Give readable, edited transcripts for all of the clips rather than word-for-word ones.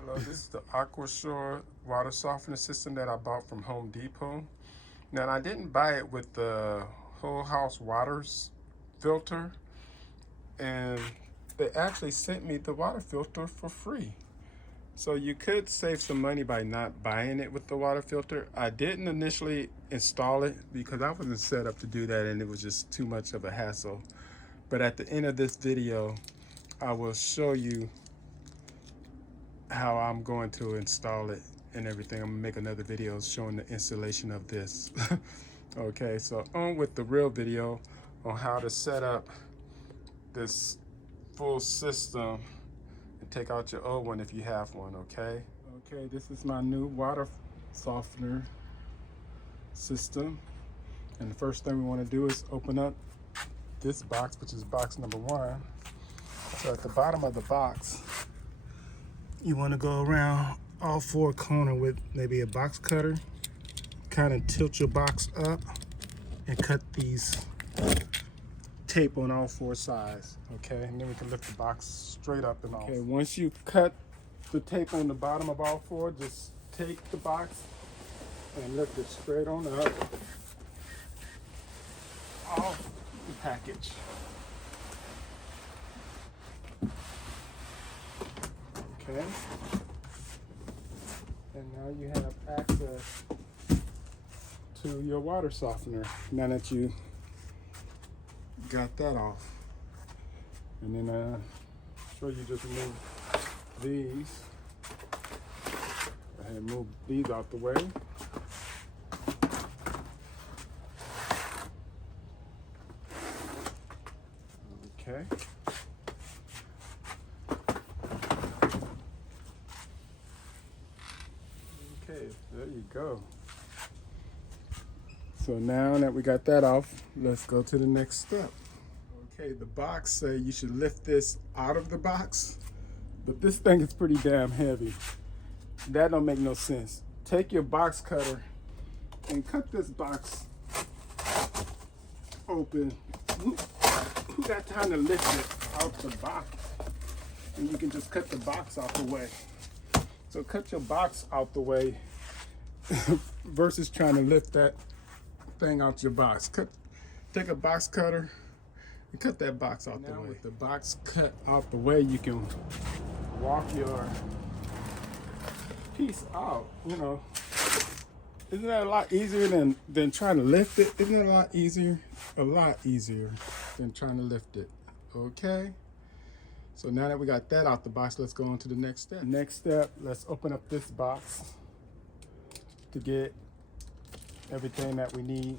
Hello, this is the AQUASURE water softener system that I bought from Home Depot. Now, I didn't buy it with the whole house waters filter, and they actually sent me the water filter for free. So you could save some money by not buying it with the water filter. I didn't initially install it because I wasn't set up to do that and it was just too much of a hassle. But at the end of this video, I will show you how I'm going to install it and everything. I'm gonna make another video showing the installation of this. Okay, so on with the real video on how to set up this full system and take out your old one if you have one. Okay, this is my new water softener system, and the first thing we want to do is open up this box, which is box number 1. So at the bottom of the box, you want to go around all 4 corners with maybe a box cutter, kind of tilt your box up and cut these tape on all 4 sides. Okay, and then we can lift the box straight up and off. Okay, once you cut the tape on the bottom of all 4, just take the box and lift it straight on up off the package. Okay, and now you have access to your water softener now that you got that off. And then show you just move these. Go ahead and move these out the way. Okay. Okay, there you go. So now that we got that off, let's go to the next step. Okay, the box say you should lift this out of the box, but this thing is pretty damn heavy. That don't make no sense. Take your box cutter and cut this box open. Who got time to lift it out the box? And you can just cut the box out the way. So cut your box out the way versus trying to lift that thing out your box. Take a box cutter and cut that box out the way. With the box cut out the way, you can walk your piece out. You know, isn't that a lot easier than trying to lift it? Isn't it a lot easier? A lot easier than trying to lift it. Okay. So now that we got that out the box, let's go on to the next step. Next step, let's open up this box to get everything that we need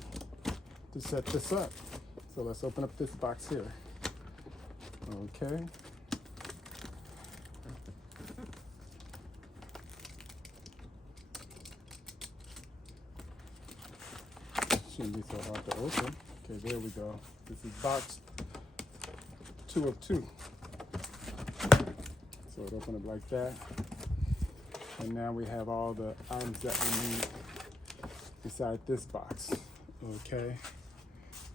to set this up. So let's open up this box here. Okay. Shouldn't be so hard to open. Okay, there we go. This is box 2 of 2. So it opened up like that. And now we have all the items that we need inside this box. Okay.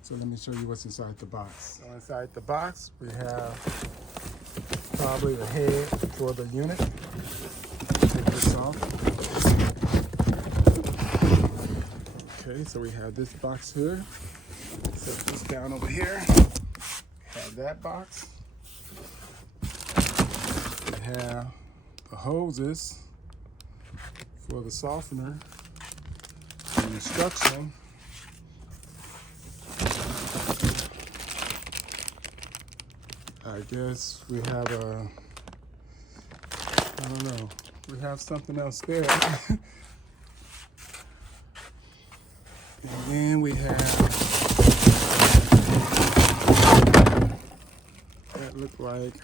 So let me show you what's inside the box. So inside the box, we have probably the head for the unit. Take this off. Okay, so we have this box here. Set this down over here. We have that box. We have the hoses for the softener and instruction. I guess we have I don't know, we have something else there. And then we have, that look like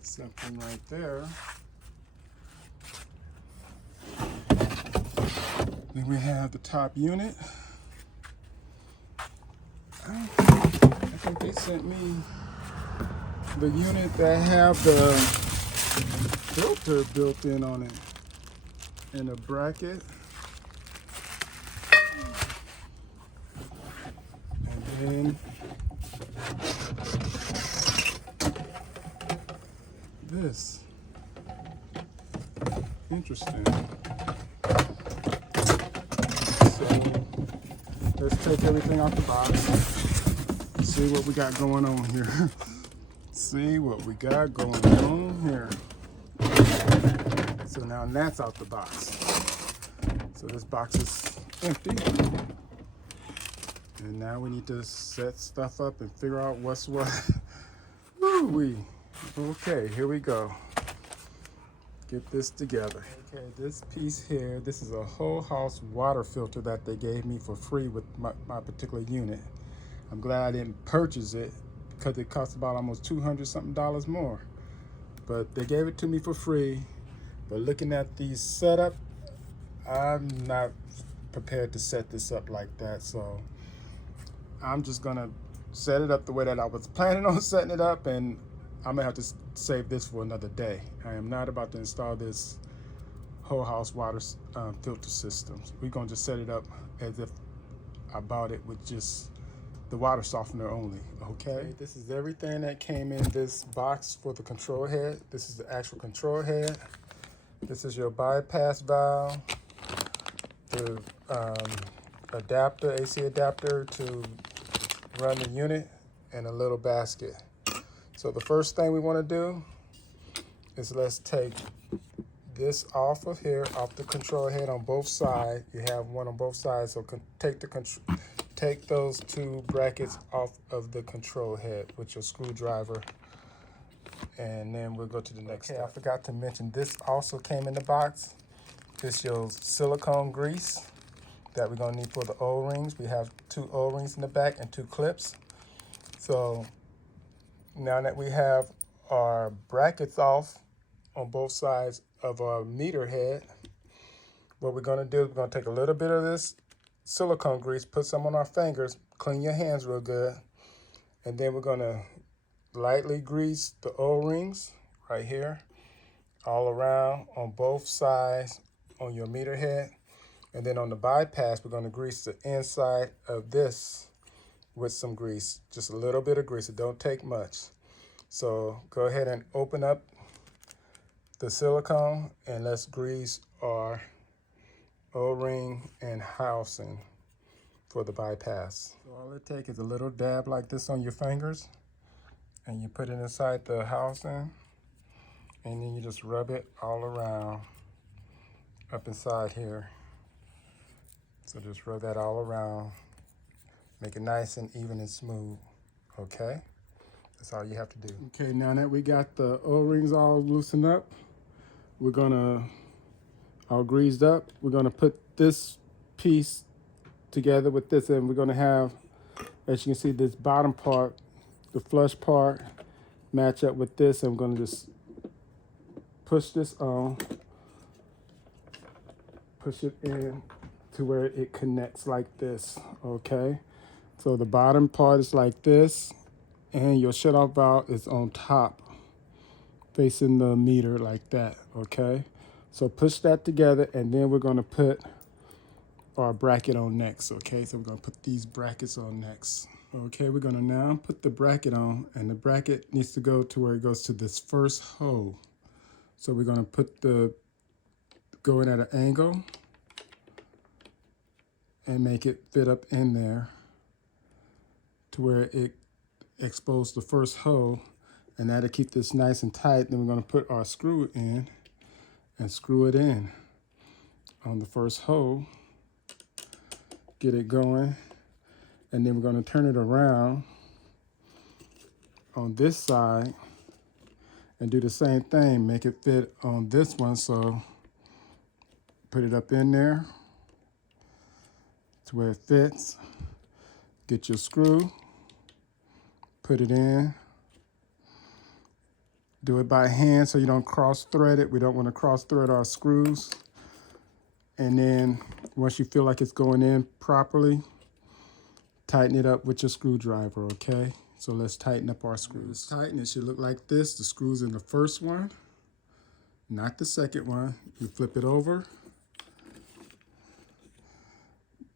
something right there. Then we have the top unit. I think they sent me the unit that have the filter built in on it and a bracket. And then this. Interesting. So let's take everything out the box. See what we got going on here. See what we got going on here. So now that's out the box. So this box is empty. And now we need to set stuff up and figure out what's what. Woo-wee. Okay, here we go. Get this together. Okay, this piece here, this is a whole house water filter that they gave me for free with my particular unit. I'm glad I didn't purchase it because it cost about almost $200 something more. But they gave it to me for free. But looking at the setup, I'm not prepared to set this up like that. So I'm just gonna set it up the way that I was planning on setting it up, and I'm gonna have to save this for another day. I am not about to install this whole house water filter system. We're gonna just set it up as if I bought it with just the water softener only, okay? This is everything that came in this box for the control head. This is the actual control head. This is your bypass valve, the adapter, AC adapter to run the unit, and a little basket. So the first thing we want to do is let's take this off of here, off the control head on both sides. You have one on both sides, so take those two brackets off of the control head with your screwdriver, and then we'll go to the next step. I forgot to mention, this also came in the box. This is your silicone grease that we're gonna need for the O-rings. We have 2 O-rings in the back and 2 clips. So now that we have our brackets off on both sides of our meter head, what we're gonna do is we're gonna take a little bit of this silicone grease, put some on our fingers, clean your hands real good, and then we're gonna lightly grease the O-rings right here, all around on both sides on your meter head. And then on the bypass, we're gonna grease the inside of this with some grease, just a little bit of grease. It don't take much. So go ahead and open up the silicone and let's grease our O-ring and housing for the bypass. So all it takes is a little dab like this on your fingers, and you put it inside the housing, and then you just rub it all around up inside here. So just rub that all around, make it nice and even and smooth, okay? That's all you have to do. Okay, now that we got the O-rings all loosened up, we're gonna, all greased up, we're gonna put this piece together with this, and we're gonna have, as you can see, this bottom part, the flush part, match up with this, and we're gonna just push this on, push it in to where it connects like this, okay? So the bottom part is like this, and your shutoff valve is on top, facing the meter like that, okay? So push that together, and then we're gonna put our bracket on next, okay? So we're gonna put these brackets on next. Okay, we're gonna now put the bracket on, and the bracket needs to go to where it goes to this first hole. So we're gonna put go in at an angle and make it fit up in there to where it exposes the first hole, and that'll keep this nice and tight. Then we're gonna put our screw in and screw it in on the first hole, get it going, and then we're gonna turn it around on this side and do the same thing, make it fit on this one. So put it up in there to where it fits, get your screw, put it in, do it by hand so you don't cross thread it. We don't want to cross thread our screws. And then once you feel like it's going in properly, tighten it up with your screwdriver, okay? So let's tighten up our screws. Tighten, it should look like this. The screw's in the first one, not the second one. You flip it over.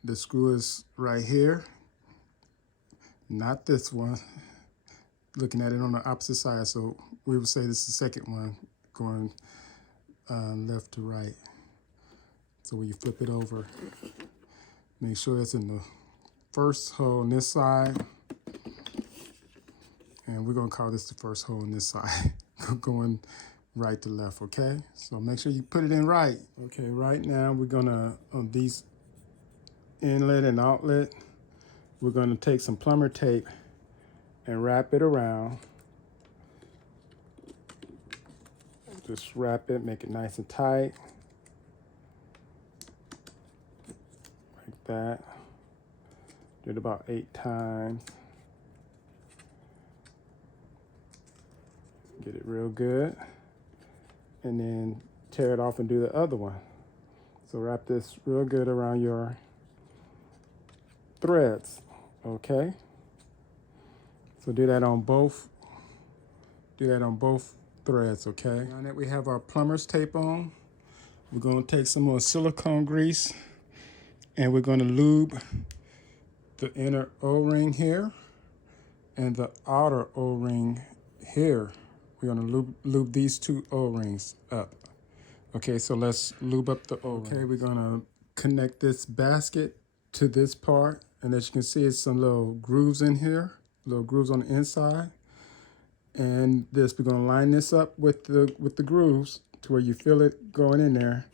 The screw is right here, not this one. Looking at it on the opposite side. So we would say this is the second one going left to right. So when you flip it over, make sure it's in the first hole on this side. And we're gonna call this the first hole on this side, going right to left, okay? So make sure you put it in right. Okay, right now we're gonna, on these inlet and outlet, we're gonna take some plumber tape and wrap it around. Just wrap it, make it nice and tight. Like that. Do it about 8 times. Get it real good. And then tear it off and do the other one. So wrap this real good around your threads, okay? So do that on both threads, okay? Now that we have our plumber's tape on, we're gonna take some more silicone grease and we're gonna lube the inner O-ring here and the outer O-ring here. We're gonna lube these 2 O-rings up. Okay, so let's lube up the O-ring. Okay, we're gonna connect this basket to this part, and as you can see, it's some little grooves in here, little grooves on the inside. And we're gonna line this up with the grooves to where you feel it going in there,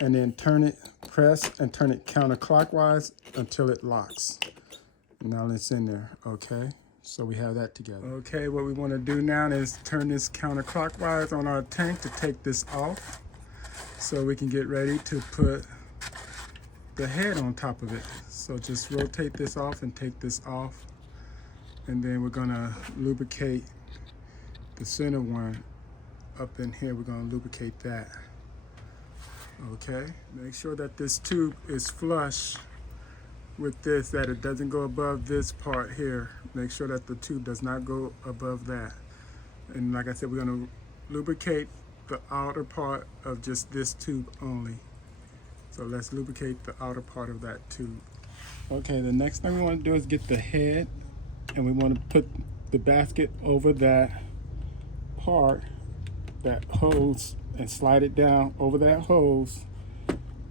and then press and turn it counterclockwise until it locks. Now it's in there, okay? So we have that together. Okay, what we want to do now is turn this counterclockwise on our tank to take this off so we can get ready to put the head on top of it. So just rotate this off and take this off. And then we're gonna lubricate the center one up in here. We're gonna lubricate that. Okay, make sure that this tube is flush with this, that it doesn't go above this part here. Make sure that the tube does not go above that. And like I said, we're gonna lubricate the outer part of just this tube only. So let's lubricate the outer part of that tube. Okay, the next thing we wanna do is get the head, and we wanna put the basket over that part, that hose, and slide it down over that hose.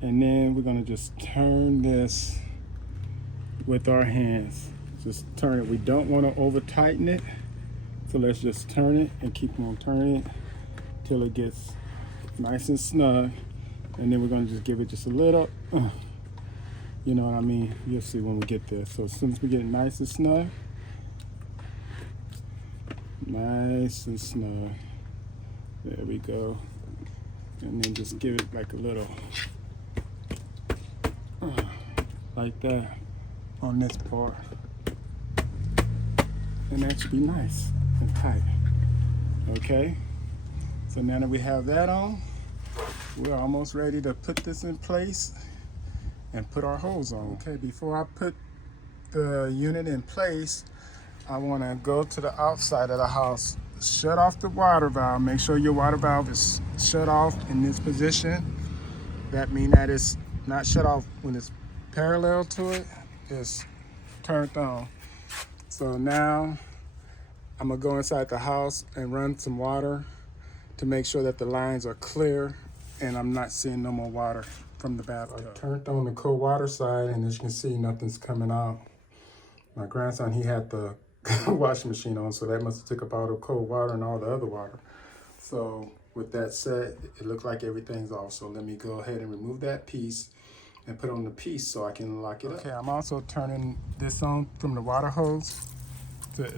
And then we're gonna just turn this with our hands. Just turn it. We don't want to over tighten it, so let's just turn it and keep on turning it till it gets nice and snug. And then we're going to just give it just a little, you know what I mean? You'll see when we get there. So as soon as we get it nice and snug, there we go. And then just give it like a little, like that on this part. And that should be nice and tight. Okay, so now that we have that on, we're almost ready to put this in place and put our hose on. Okay, before I put the unit in place, I want to go to the outside of the house, shut off the water valve. Make sure your water valve is shut off in this position. That means that it's not shut off when it's parallel to it, it's turned on. So now I'm gonna go inside the house and run some water to make sure that the lines are clear and I'm not seeing no more water from the bathtub. I turned on the cold water side, and as you can see, nothing's coming out. My grandson, he had the washing machine on, so that must have took up all the cold water and all the other water. So with that said, it looked like everything's off. So let me go ahead and remove that piece and put on the piece so I can lock it up. Okay, I'm also turning this on from the water hose to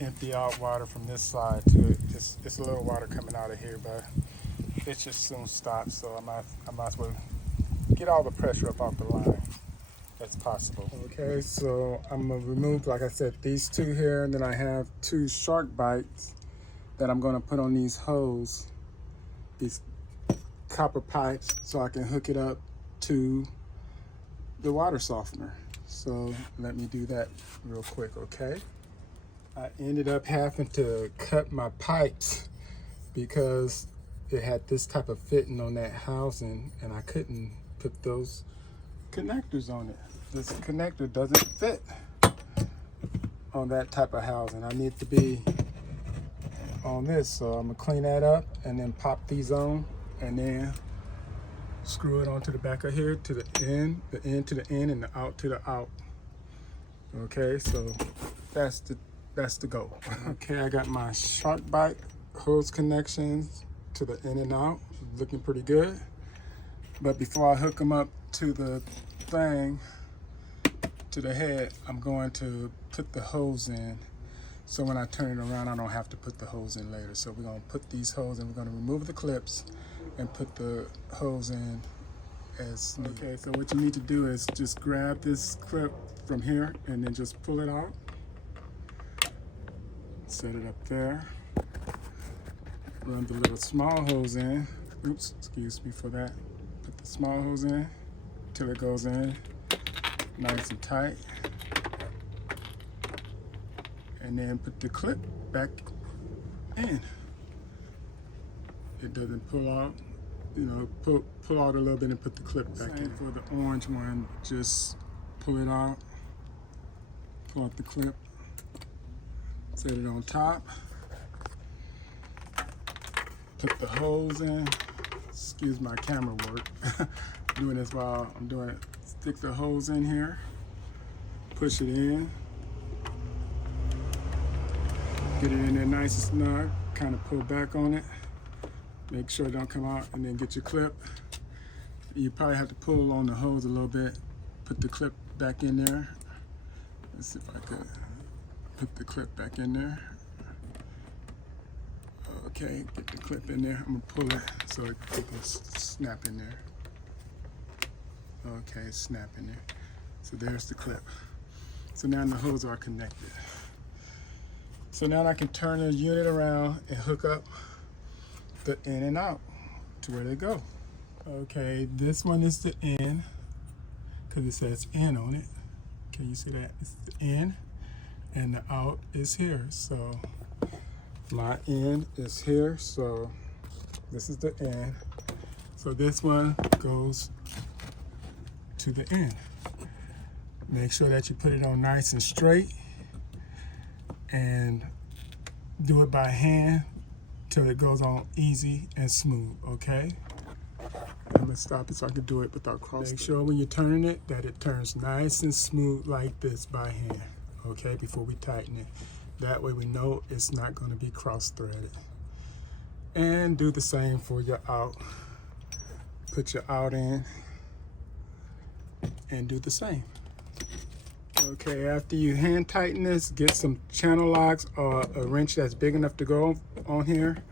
empty out water from this side to it. It's a little water coming out of here, but it just soon stops. So I might as well get all the pressure up off the line as possible. Okay, so I'm gonna remove, like I said, these 2 here, and then I have 2 SHARKBITEs that I'm gonna put on these hose, these copper pipes, so I can hook it up to the water softener. So let me do that real quick, okay? I ended up having to cut my pipes because it had this type of fitting on that housing, and I couldn't put those connectors on it. This connector doesn't fit on that type of housing. I need to be on this. So I'm gonna clean that up and then pop these on and then screw it onto the back of here to the end to the end, and the out to the out. Okay, so that's the goal. Okay, I got my SHARKBITE hose connections to the in and out, looking pretty good. But before I hook them up to the thing, to the head, I'm going to put the hose in, so when I turn it around, I don't have to put the hose in later. So we're gonna put these hoses in, we're gonna remove the clips and put the hose in as needed. Okay, so what you need to do is just grab this clip from here and then just pull it out. Set it up there. Run the little small hose in. Oops, excuse me for that. Put the small hose in till it goes in nice and tight. And then put the clip back in. It doesn't pull out, you know, pull out a little bit and put the clip back in. For the orange one, just pull it out, pull out the clip, set it on top, put the hose in. Excuse my camera work. Doing this while I'm doing it. Stick the hose in here, push it in, get it in there nice and snug, kind of pull back on it, make sure it don't come out, and then get your clip. You probably have to pull on the hose a little bit, put the clip back in there. Let's see if I could put the clip back in there. Okay, get the clip in there. I'm gonna pull it so it can snap in there. Okay, snap in there. So there's the clip. So now the hoses are connected. So now I can turn the unit around and hook up the in and out to where they go. Okay, this one is the in, because it says in on it. Can you see that? It's the in, and the out is here. So my in is here, so this is the in. So this one goes to the end. Make sure that you put it on nice and straight and do it by hand till it goes on easy and smooth, okay? I'm gonna stop it so I can do it without crossing. Make sure when you're turning it that it turns nice and smooth like this by hand, okay, before we tighten it. That way we know it's not gonna be cross-threaded. And do the same for your out. Put your out in and do the same. Okay, after you hand tighten this, get some channel locks or a wrench that's big enough to go on here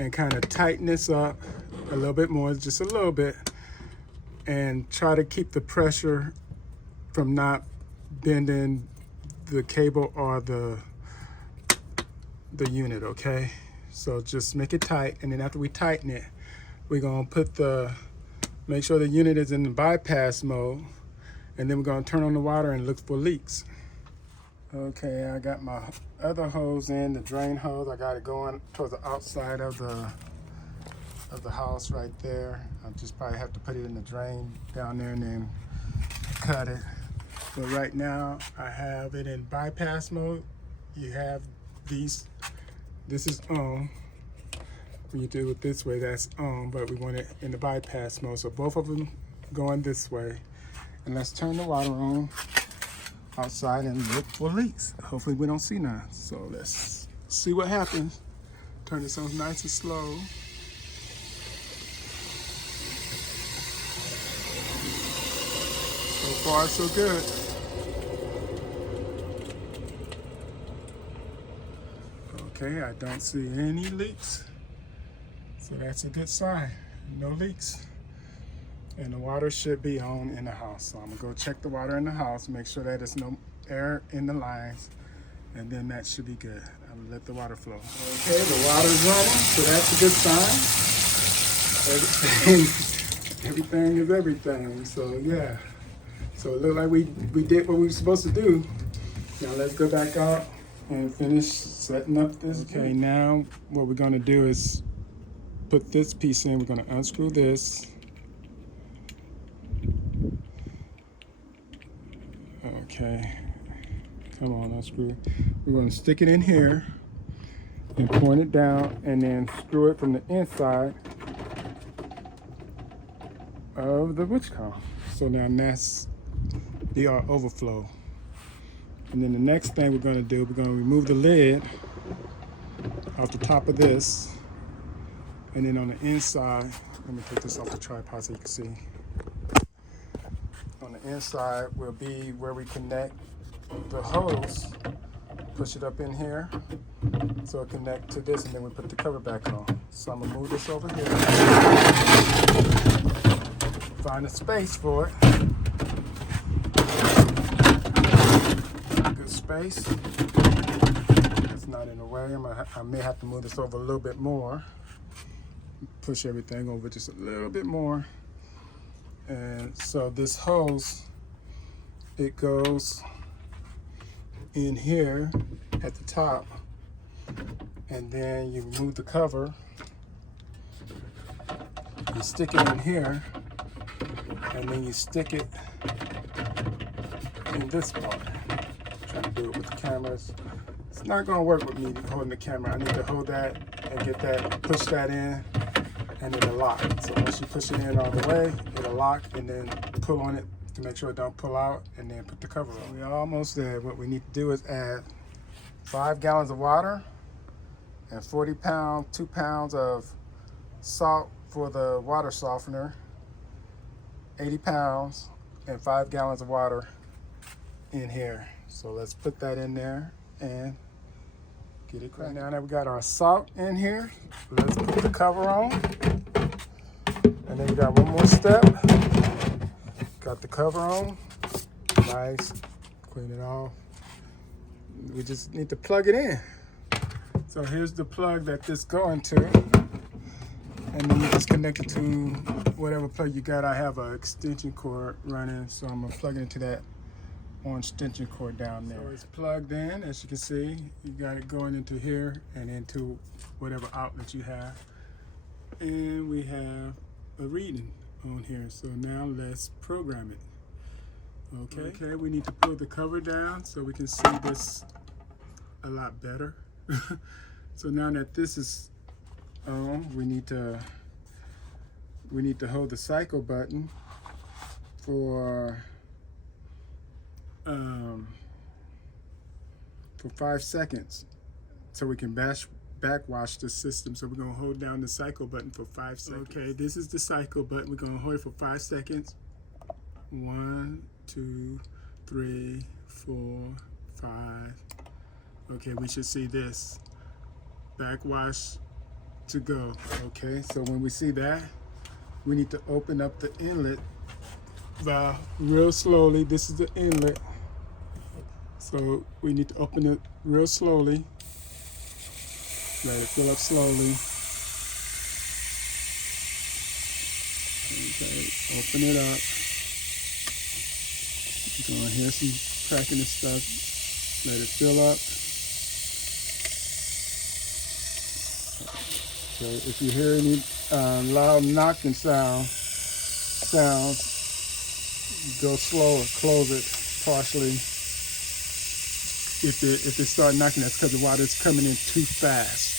and kind of tighten this up a little bit more, just a little bit, and try to keep the pressure from not bending the cable or the unit, okay? So just make it tight, and then after we tighten it, we're gonna make sure the unit is in the bypass mode, and then we're gonna turn on the water and look for leaks. Okay, I got my other hose in, the drain hose. I got it going towards the outside of the house right there. I just probably have to put it in the drain down there and then cut it. But right now I have it in bypass mode. You have these, this is on. When you do it this way, that's on, but we want it in the bypass mode. So both of them going this way. And let's turn the water on outside and look for leaks. Hopefully we don't see none. So let's see what happens. Turn this on nice and slow. So far, so good. Okay, I don't see any leaks. So that's a good sign. No leaks. And the water should be on in the house. So I'm gonna go check the water in the house, make sure that there's no air in the lines, and then that should be good. I'm gonna let the water flow. Okay, the water's running, so that's a good sign. Everything is everything. So yeah. So it looked like we did what we were supposed to do. Now let's go back out and finish setting up this. Okay, now what we're gonna do is put this piece in. We're gonna unscrew this. Okay, come on, unscrew. We're gonna stick it in here, and point it down and then screw it from the inside of the witch comb. So now that's the overflow. And then the next thing we're going to do, we're going to remove the lid off the top of this, and then on the inside, let me take this off the tripod so you can see. On the inside will be where we connect the hose. Push it up in here so it connect to this, and then we put the cover back on. So I'm gonna move this over here. Find a space for it. Good space. It's not in the way. I may have to move this over a little bit more. Push everything over just a little bit more. And so this hose, it goes in here at the top, and then you remove the cover, you stick it in here, and then you stick it in this part. I'm trying to do it with the cameras. It's not going to work with me holding the camera. I need to hold that and get that, push that in, and it'll lock. So once you push it in all the way, it'll lock, and then pull on it to make sure it don't pull out, and then put the cover on. We're almost there. What we need to do is add 5 gallons of water and 2 pounds of salt for the water softener, 80 pounds, and 5 gallons of water in here. So let's put that in there and get it cracking. Now that we got our salt in here, let's put the cover on. And then we got one more step. Got the cover on. Nice. Clean it off. We just need to plug it in. So here's the plug that this going to. And then you just connect it to whatever plug you got. I have an extension cord running, so I'm gonna plug it into that orange extension cord down there. So it's plugged in, as you can see. You got it going into here and into whatever outlet you have. And we have a reading on here. So now let's program it. Okay, we need to pull the cover down so we can see this a lot better. So now that this is on, we need to hold the cycle button for 5 seconds so we can backwash the system. So we're gonna hold down the cycle button for 5 seconds. Okay, this is the cycle button. We're gonna hold it for 5 seconds. 1, 2, 3, 4, 5. Okay, we should see this. Backwash to go. Okay, so when we see that, we need to open up the inlet valve real slowly. This is the inlet. So we need to open it real slowly. Let it fill up slowly. Okay, open it up. You're gonna hear some cracking and stuff. Let it fill up. So if you hear any loud knocking sounds, go slow or close it partially. If they start knocking, that's because the water is coming in too fast.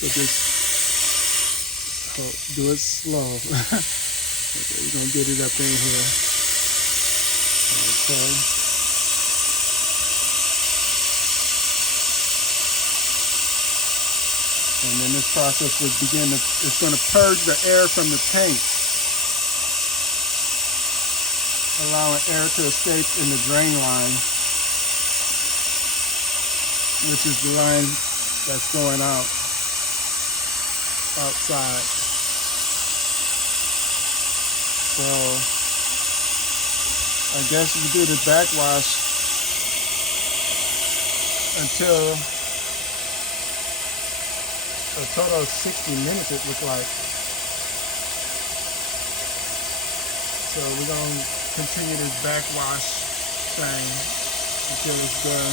So just do it slow. Okay, we're gonna get it up in here. Okay. And then this process will begin to, it's gonna purge the air from the tank, allowing air to escape in the drain line, which is the line that's going outside. So I guess you do the backwash until a total of 60 minutes, it looks like. So we're going to continue this backwash thing until it's done.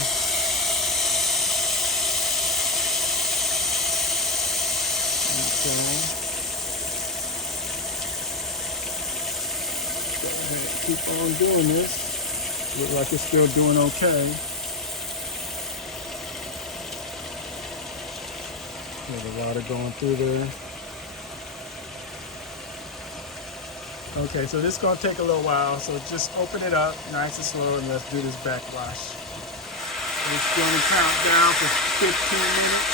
Okay. Go ahead, keep on doing this. Look like it's still doing okay. Feel the water going through there. Okay, so this is gonna take a little while, so just open it up nice and slow and let's do this backwash. It's gonna count down for 15 minutes.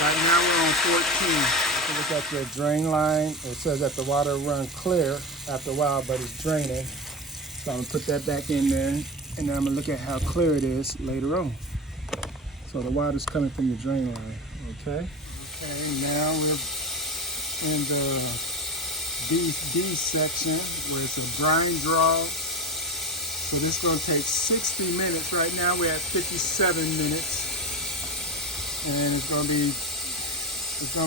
Right now we're on 14. If you look at your drain line, it says that the water runs clear after a while, but it's draining. So I'm gonna put that back in there, and then I'm gonna look at how clear it is later on. So the water's coming from the drain line, okay? Okay, now we're in the D section where it's a brine draw. So this is gonna take 60 minutes. Right now we're at 57 minutes. And it's gonna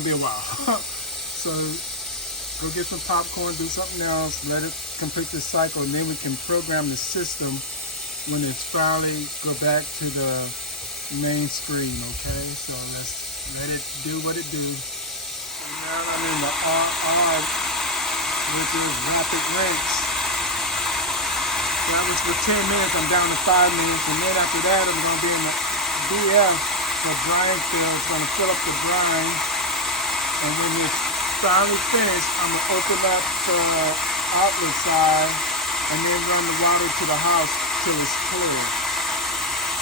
be a while. So go get some popcorn, do something else, let it complete the cycle, and then we can program the system when it's finally go back to the main screen, okay? So let's let it do what it do. And now I'm in the RR, which is rapid rinse. That was for 10 minutes, I'm down to 5 minutes, and then after that I'm gonna be in the BF, the brine fill. It's gonna fill up the brine, and when it's finally finished, I'm gonna open up the outlet side and then run the water to the house till it's clear.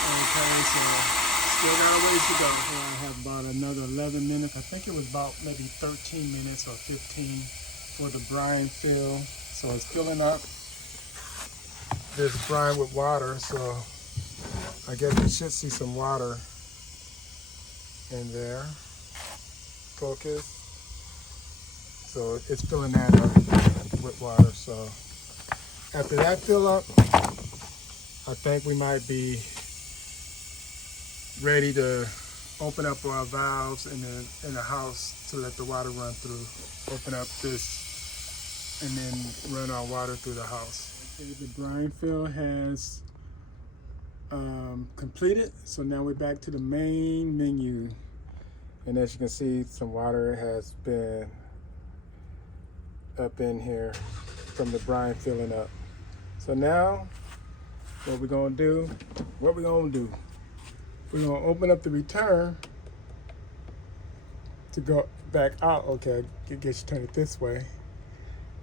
Okay, so still got a ways to go. So I have about another 11 minutes. I think it was about maybe 13 minutes or 15 for the brine fill. So it's filling up this brine with water. So I guess we should see some water in there. Focus. So it's filling that up with water. So after that fill up, I think we might be ready to open up our valves in the house to let the water run through. Open up this and then run our water through the house. Okay, the brine fill has completed. So now we're back to the main menu. And as you can see, some water has been up in here from the brine filling up. So now what we're gonna do, we're gonna open up the return to go back out. Okay, I guess you turn it this way.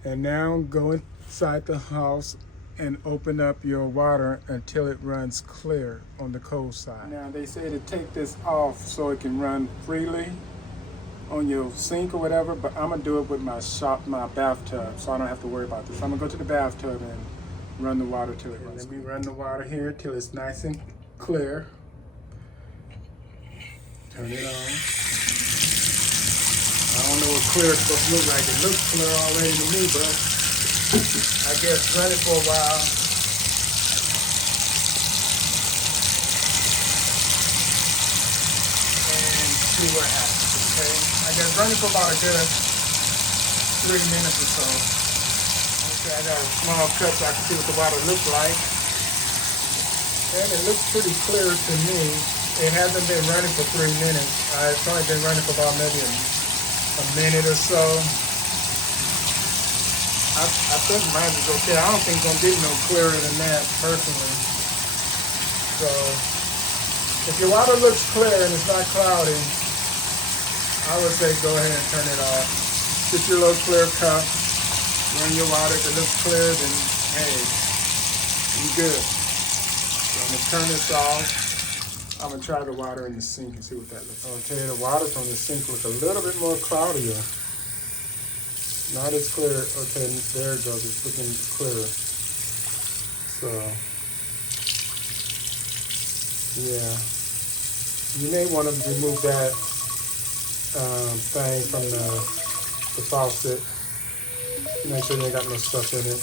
And now go inside the house and open up your water until it runs clear on the cold side. Now they say to take this off so it can run freely on your sink or whatever, but I'm gonna do it with my bathtub, so I don't have to worry about this. I'm gonna go to the bathtub and run the water till it runs. Let me run the water here till it's nice and clear. Turn it on. I don't know what clear is supposed to look like. It looks clear already to me, but I guess run it for a while. And see what happens, okay? I guess run it for about a good 3 minutes or so. Okay, I got a small cut so I can see what the water looks like. And it looks pretty clear to me. It hasn't been running for 3 minutes. It's only been running for about maybe a minute or so. I think mine is okay. I don't think it's gonna get no clearer than that personally. So if your water looks clear and it's not cloudy, I would say go ahead and turn it off. Get your little clear cup, run your water. If it looks clear, then hey, you good. So I'm gonna turn this off. I'm gonna try the water in the sink and see what that looks like. Okay, the water from the sink looks a little bit more cloudier. Not as clear. Okay, there it goes. It's looking clearer. So, yeah. You may want to remove that thing from the faucet. Make sure you ain't got no stuff in it.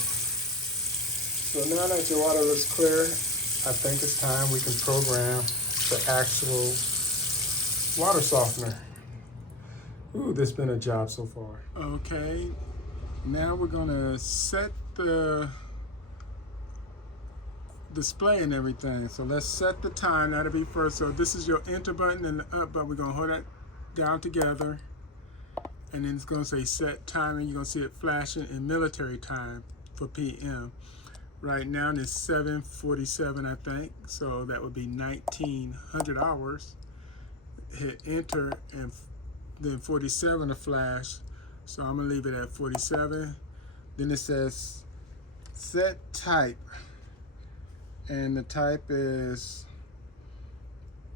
So now that your water looks clear, I think it's time we can program the actual water softener. Ooh, this has been a job so far. Okay, now we're gonna set the display and everything. So let's set the time, that'll be first. So this is your enter button and the up button. We're gonna hold that down together. And then it's gonna say set time, and you're gonna see it flashing in military time for PM. Right now it's 7:47, I think. So that would be 1900 hours. Hit enter and then 47 to flash. So I'm gonna leave it at 47. Then it says set type, and the type is,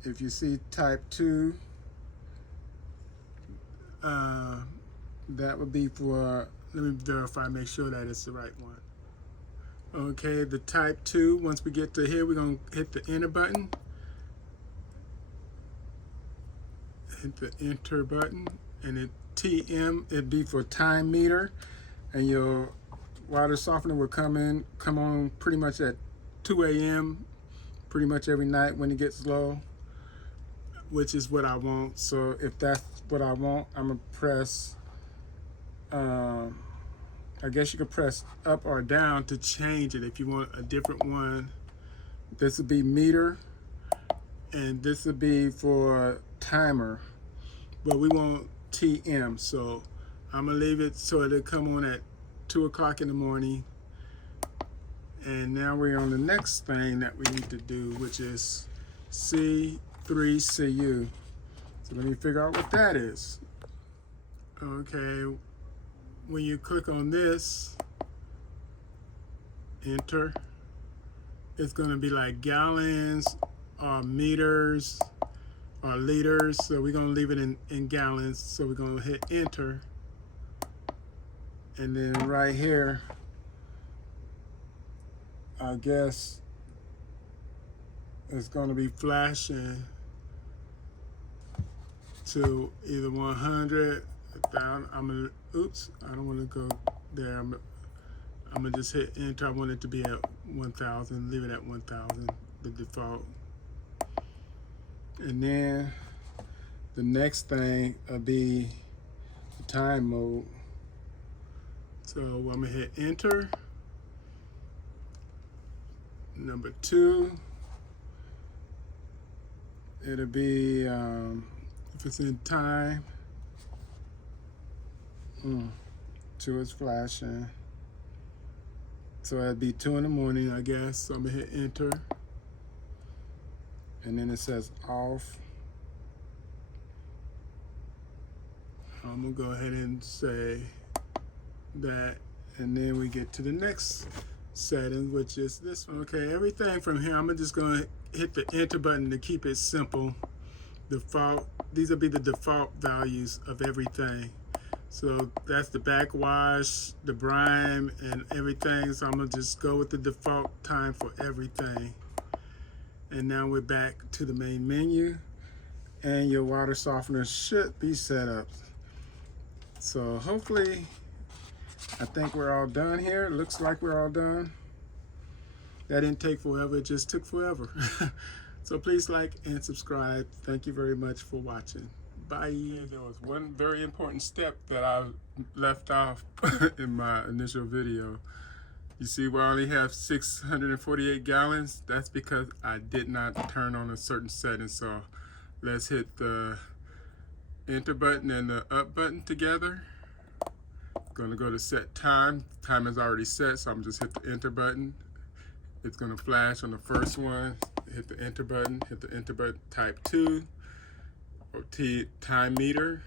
if you see type 2, that would be for, let me verify, make sure that it's the right one. Okay, the type 2, once we get to here, we're gonna hit the enter button. Hit the enter button, and it TM, it'd be for time meter, and your water softener will come on pretty much at 2 a.m. pretty much every night when it gets low, which is what I want. So if that's what I want, I'm gonna press, I guess you could press up or down to change it if you want a different one. This would be meter, and this would be for timer, but we want TM. So I'm gonna leave it so it'll come on at 2 o'clock in the morning. And now we're on the next thing that we need to do, which is C3CU. So let me figure out what that is. Okay, when you click on this, enter, it's gonna be like gallons or meters or liters. So we're gonna leave it in gallons. So we're gonna hit enter. And then right here, I guess it's gonna be flashing to either 100, 1,000. I'm gonna, oops, I don't wanna go there. I'm gonna just hit enter. I want it to be at 1,000, leave it at 1,000, the default. And then the next thing will be the time mode. So I'm gonna hit enter. Number 2, it'll be, if it's in time, 2 is flashing. So that'd be 2 in the morning, I guess. So I'm gonna hit enter. And then it says off. I'm gonna go ahead and say that, and then we get to the next setting, which is this one. Okay, everything from here, I'm just gonna hit the enter button to keep it simple. Default, these will be the default values of everything. So that's the backwash, the brine, and everything. So I'm gonna just go with the default time for everything. And now we're back to the main menu, and your water softener should be set up. So hopefully, I think we're all done here. It looks like we're all done. That didn't take forever, it just took forever. So please like and subscribe. Thank you very much for watching. Bye. There was one very important step that I left off in my initial video. You see where I only have 648 gallons? That's because I did not turn on a certain setting. So let's hit the enter button and the up button together. Gonna go to set time. Time is already set, so I'm just hit the enter button. It's gonna flash on the first one. Hit the enter button, type 2, or time meter,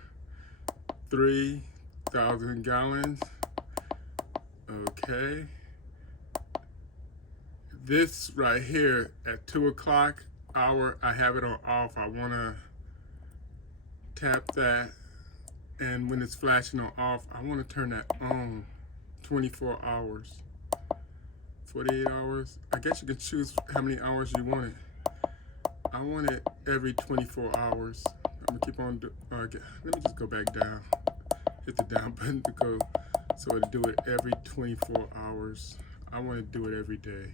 3,000 gallons. Okay. This right here at 2 o'clock hour, I have it on off. I wanna tap that. And when it's flashing on off, I want to turn that on 24 hours, 48 hours. I guess you can choose how many hours you want it. I want it every 24 hours. I'm gonna keep on, let me just go back down. Hit the down button to go, so it'll do it every 24 hours. I want to do it every day.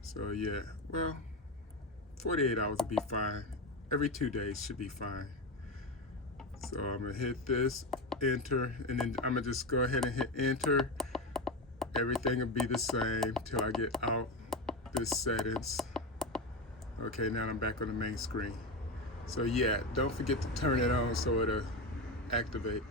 So yeah, well, 48 hours would be fine. Every 2 days should be fine. So I'm gonna hit this, enter, and then I'm gonna just go ahead and hit enter. Everything will be the same till I get out this settings. Okay, now I'm back on the main screen. So yeah, don't forget to turn it on so it'll activate.